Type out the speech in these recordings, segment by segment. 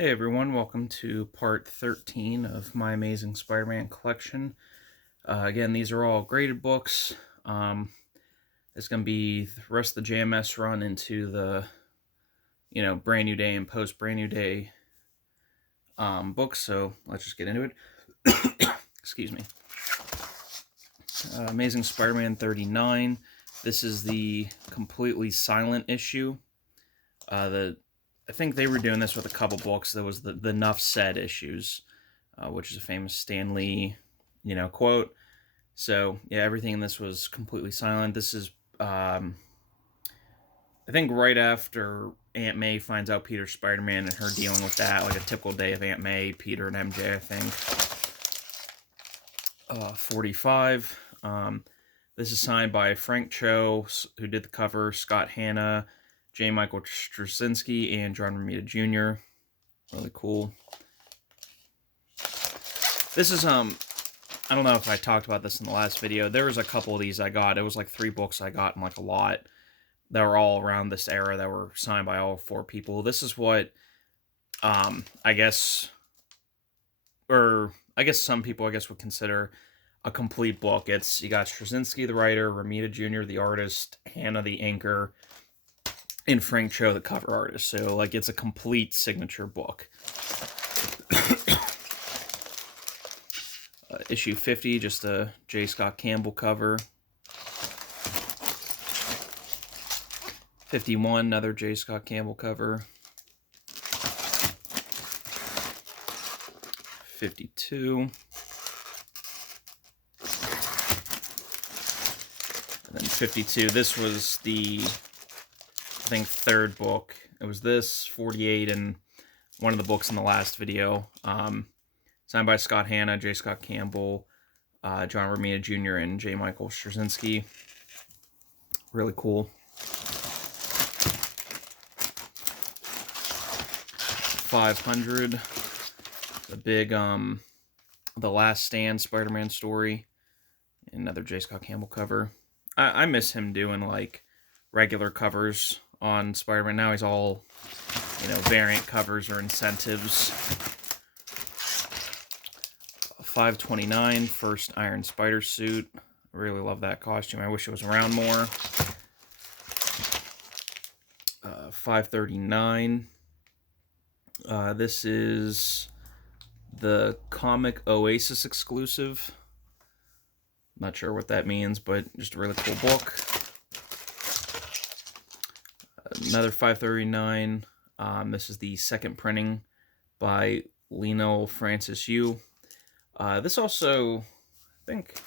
Hey everyone, welcome to part 13 of my Amazing Spider-Man collection. Again, these are all graded books. It's going to be the rest of the JMS run into the, Brand New Day and post Brand New Day books, so let's just get into it. Excuse me. Amazing Spider-Man 39. This is the completely silent issue. I think they were doing this with a couple books. There was the Nuff Said issues, which is a famous Stan Lee, quote. So yeah, everything in this was completely silent. This is, I think, right after Aunt May finds out Peter's Spider-Man and her dealing with that, like a typical day of Aunt May, Peter, and MJ. I think. 45. This is signed by Frank Cho, who did the cover, Scott Hanna, J. Michael Straczynski, and John Romita Jr. Really cool. This is, I don't know if I talked about this in the last video. There was a couple of these I got. It was like 3 books I got in like a lot that were all around this era that were signed by all 4 people. This is what, I guess some people, would consider a complete book. You got Straczynski, the writer, Romita Jr., the artist, Hanna, the inker, and Frank Cho, the cover artist. So, like, it's a complete signature book. Issue 50, just a J. Scott Campbell cover. 51, another J. Scott Campbell cover. 52. And then 52. This was the, I think, 3rd book. It was this, 48, and one of the books in the last video. Signed by Scott Hanna, J. Scott Campbell, John Romita Jr., and J. Michael Straczynski. Really cool. 500. The big, The Last Stand Spider-Man story. Another J. Scott Campbell cover. I miss him doing, like, regular covers on Spider-Man. Now he's all, variant covers or incentives. 529, first Iron Spider suit. I really love that costume. I wish it was around more. 539. This is the Comic Oasis exclusive. Not sure what that means, but just a really cool book. Another 539. This is the 2nd printing by Lionel Francis Yu. This also, I think,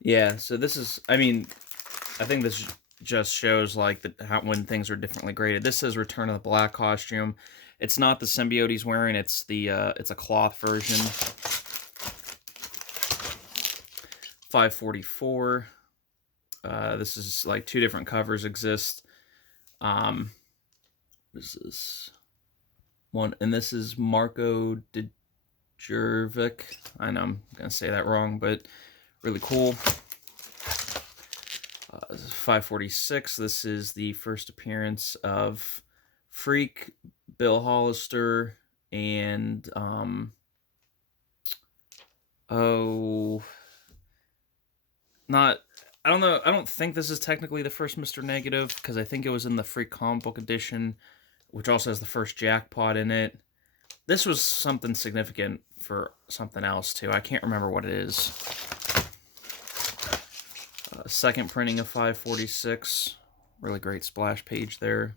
yeah, so this is, I think this just shows, like, when things are differently graded. This says Return of the Black costume. It's not the symbiote he's wearing, it's it's a cloth version. 544. This is, like, 2 different covers exist. This is one, and this is Marco Djurjevic. I know I'm gonna say that wrong, but really cool. 546. This is the first appearance of Freak, Bill Hollister, and I don't know. I don't think this is technically the first Mr. Negative, because I think it was in the Freak comic book edition, which also has the first Jackpot in it. This was something significant for something else, too. I can't remember what it is. 2nd printing of 546. Really great splash page there.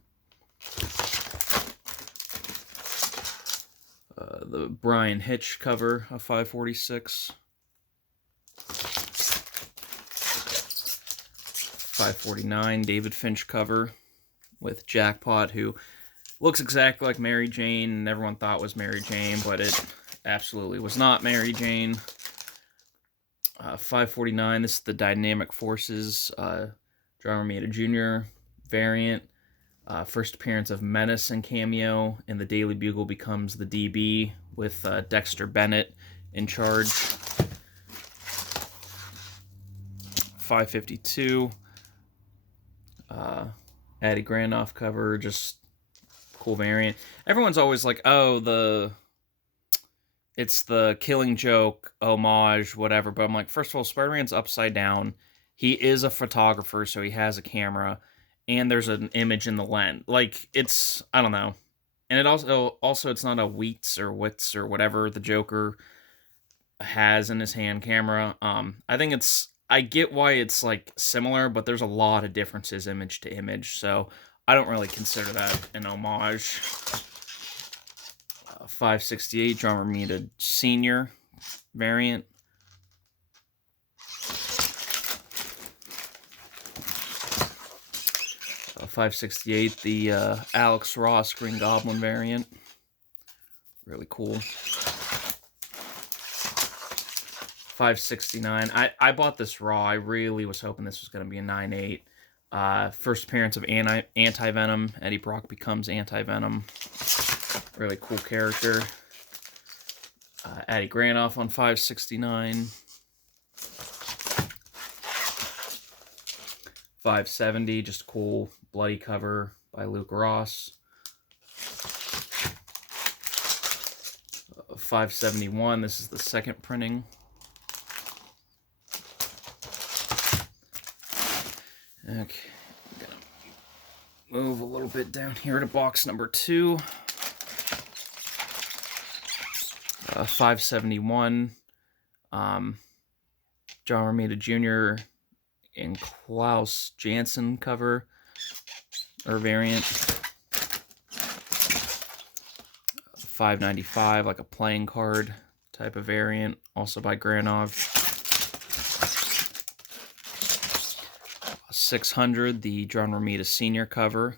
The Brian Hitch cover of 546. 549, David Finch cover with Jackpot, who looks exactly like Mary Jane, and everyone thought was Mary Jane, but it absolutely was not Mary Jane. 549, this is the Dynamic Forces, John Romita Jr. variant. First appearance of Menace and cameo, and the Daily Bugle becomes the DB with Dexter Bennett in charge. 552. Addie Granoff cover, just Cool variant. Everyone's always like, oh, it's the Killing Joke homage, whatever. But I'm like, first of all, Spider-Man's upside down. He is a photographer, so he has a camera, and there's an image in the lens. Like, it's, I don't know. And it also it's not a Wheats or Wits or whatever the Joker has in his hand camera. I think I get why it's like similar, but there's a lot of differences image to image, so I don't really consider that an homage. 568 John Romita Senior variant. 568 the Alex Ross Green Goblin variant. Really cool. 569. I bought this raw. I really was hoping this was going to be a 9.8. First appearance of Anti-Venom. Eddie Brock becomes Anti-Venom. Really cool character. Addy Granoff on 569. 570, just a cool bloody cover by Luke Ross. 571, this is the second printing. Okay, I'm gonna move a little bit down here to box number 2. 571, John Romita Jr. and Klaus Janson cover, or variant. 595, like a playing card type of variant, also by Granov. 600, the John Romita Sr. cover.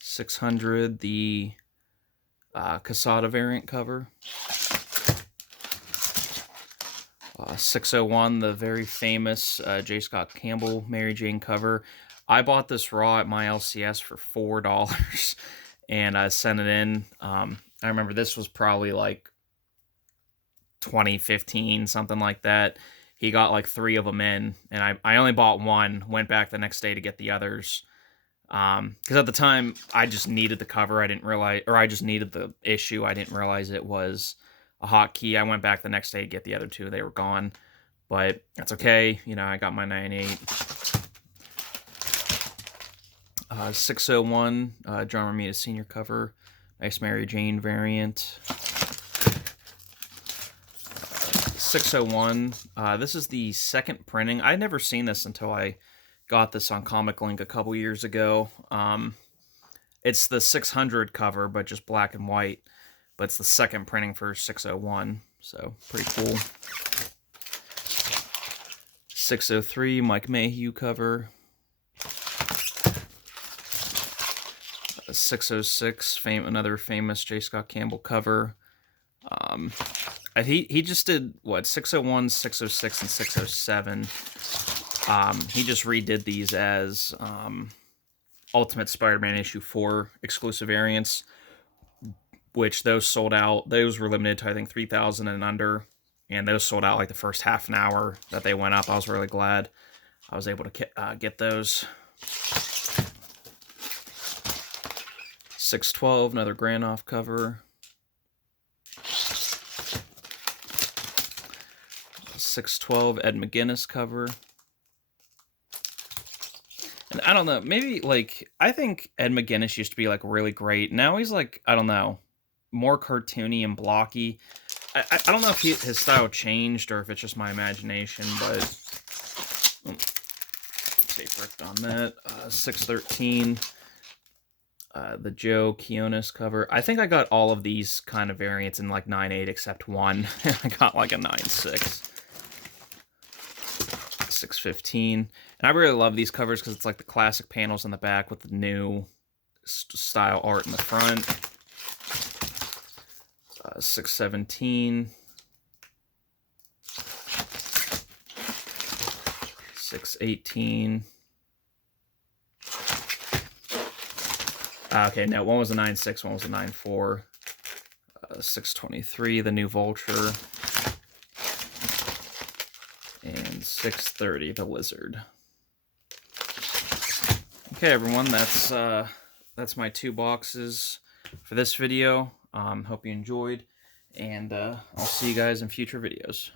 600, the Casada variant cover. 601, the very famous J. Scott Campbell Mary Jane cover. I bought this raw at my LCS for $4, and I sent it in. I remember this was probably like 2015, something like that. He got like 3 of them in, and I only bought one, went back the next day to get the others. Because at the time, I just needed the cover. I didn't realize, or I just needed the issue. I didn't realize it was a hotkey. I went back the next day to get the other 2. They were gone, but that's okay. You know, I got my 9.8. 601, John Romita Sr. cover. Nice Mary Jane variant. 601, this is the second printing. I'd never seen this until I got this on Comic Link a couple years ago. It's the 600 cover, but just black and white. But it's the second printing for 601, so pretty cool. 603, Mike Mayhew cover. 606, another famous J. Scott Campbell cover. He just did, what, 601, 606, and 607. He just redid these as Ultimate Spider-Man issue 4 exclusive variants, which those sold out. Those were limited to, I think, 3,000 and under, and those sold out like the first half an hour that they went up. I was really glad I was able to get those. 612, another Granoff cover. 612, Ed McGuinness cover. And I don't know, maybe, like, I think Ed McGuinness used to be, like, really great. Now he's, like, I don't know, more cartoony and blocky. I don't know if his style changed or if it's just my imagination, but tape ripped on that. 613, the Joe Quinones cover. I think I got all of these kind of variants in, like, 9.8 except one. I got, like, a 9.6. 615, and I really love these covers because it's like the classic panels in the back with the new style art in the front. 617, 618. Okay, no, one was a 9.6, one was a 9.4. 623, the new Vulture. And 630, the Lizard. Okay, everyone, that's my 2 boxes for this video. Hope you enjoyed, and I'll see you guys in future videos.